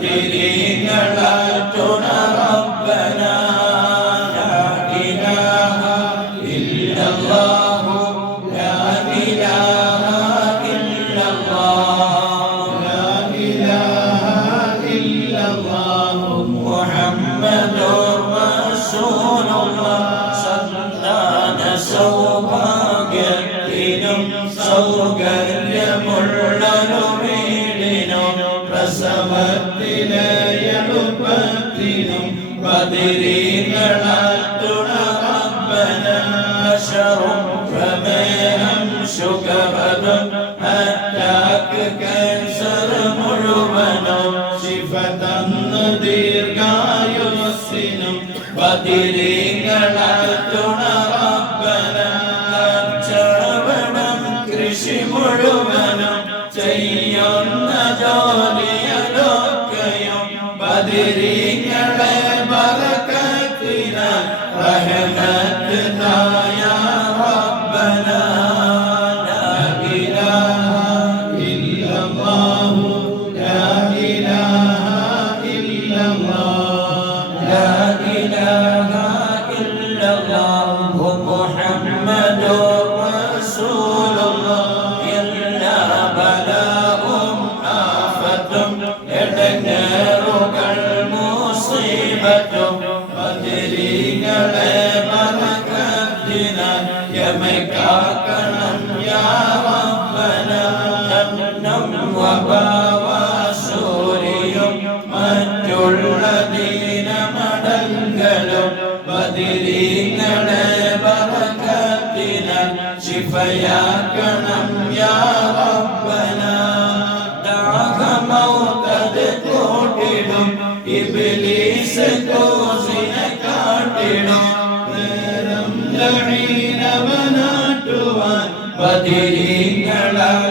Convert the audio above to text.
قادرينلاتنا ربنا لا سوف يمر لنا എളുപ്പത്തിനും ബദിരീങ്ങളാൽ തുണ റബ്ബനാശറും പ്രമേഹം ശുഖപദം attack cancer മുഴുവനും ശിഫ ദീർഘായുസിനും ബദിരീങ്ങളാൽ തുണ റബ്ബനാച്ചവണം കൃഷി മുഴുവനും பதிரீங்களே பரக்கத்தினா ரஹமத்னா யா ரப்பனா محمد ബദരീങ്ങളെ ബറകത്തിനാൽ യമകാക്കണം യാ റബ്ബന ജന്നം വബാവാസൂരിയും മറ്റുള്ള ദീനമടങ്കലും ബദിരീങ്ങളെ ബറകത്തിനാൽ ശിഫയാക്കണം യാ റബ്ബന ദാഹമൗതത് കൂട്ടിടും ഇബ്ലീസ് കോസിനെ നേരം ലഴീനവനാട്ടുവാൻ ബദിരീങ്ങളാൽ